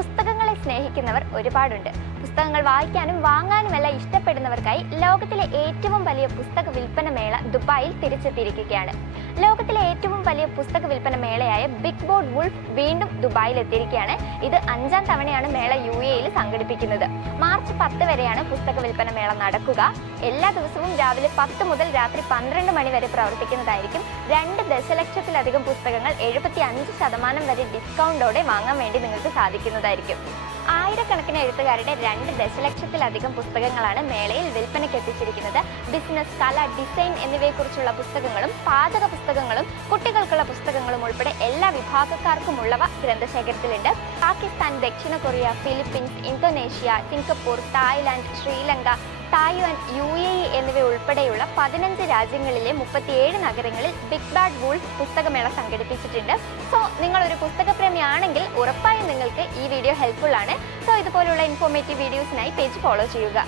പുസ്തകങ്ങളെ സ്നേഹിക്കുന്നവർ ഒരുപാടുണ്ട്. പുസ്തകങ്ങൾ വായിക്കാനും വാങ്ങാനുമെല്ലാം ഇഷ്ടപ്പെടുന്നവർക്കായി ലോകത്തിലെ ഏറ്റവും വലിയ പുസ്തക വിൽപ്പന മേള ദുബായിൽ തിരിച്ചെത്തിയിരിക്കുകയാണ്. ലോകത്തിലെ ഏറ്റവും വലിയ പുസ്തക വിൽപ്പന മേളയായ ബിഗ് ബോർഡ് വുൾഫ് വീണ്ടും ദുബായിൽ എത്തിയിരിക്കുകയാണ്. ഇത് 5ാം തവണയാണ് മേള UAE-യിൽ സംഘടിപ്പിക്കുന്നത്. മാർച്ച് 10 വരെയാണ് പുസ്തക വിൽപ്പന മേള നടക്കുക. എല്ലാ ദിവസവും രാവിലെ 10 മുതൽ രാത്രി 12 മണി വരെ പ്രവർത്തിക്കുന്നതായിരിക്കും. 2 ദശലക്ഷത്തിലധികം പുസ്തകങ്ങൾ 75% വരെ ഡിസ്കൗണ്ടോടെ വാങ്ങാൻ വേണ്ടി നിങ്ങൾക്ക് സാധിക്കുന്നതായിരിക്കും. ആയിരക്കണക്കിന് എഴുത്തുകാരുടെ 2 ദശലക്ഷത്തിലധികം പുസ്തകങ്ങളാണ് മേളയിൽ വിൽപ്പനയ്ക്ക് എത്തിച്ചിരിക്കുന്നത്. ബിസിനസ്, കല, ഡിസൈൻ എന്നിവയെക്കുറിച്ചുള്ള പുസ്തകങ്ങളും പാചക പുസ്തകങ്ങളും കുട്ടികൾക്കുള്ള പുസ്തകങ്ങളും ഉൾപ്പെടെ എല്ലാ വിഭാഗക്കാർക്കുമുള്ളവ ഗ്രന്ഥശേഖരത്തിലുണ്ട്. പാകിസ്ഥാൻ, ദക്ഷിണ Korea, Philippines, Indonesia, Singapore, Thailand, Sri Lanka, Taiwan, UAE എന്നിവ ഉൾപ്പെടെയുള്ള 15 രാജ്യങ്ങളിലെ 37 നഗരങ്ങളിൽ ബിഗ് ബാഡ് വുൾഫ് പുസ്തകമേള സംഘടിപ്പിച്ചിട്ടുണ്ട്. സോ നിങ്ങളൊരു പുസ്തകപ്രേമിയാണെങ്കിൽ ഉറപ്പായും നിങ്ങൾക്ക് ഈ വീഡിയോ ഹെൽപ്ഫുൾ ആണ്. സോ ഇതുപോലുള്ള ഇൻഫോർമേറ്റീവ് വീഡിയോസിനായി പേജ് ഫോളോ ചെയ്യുക.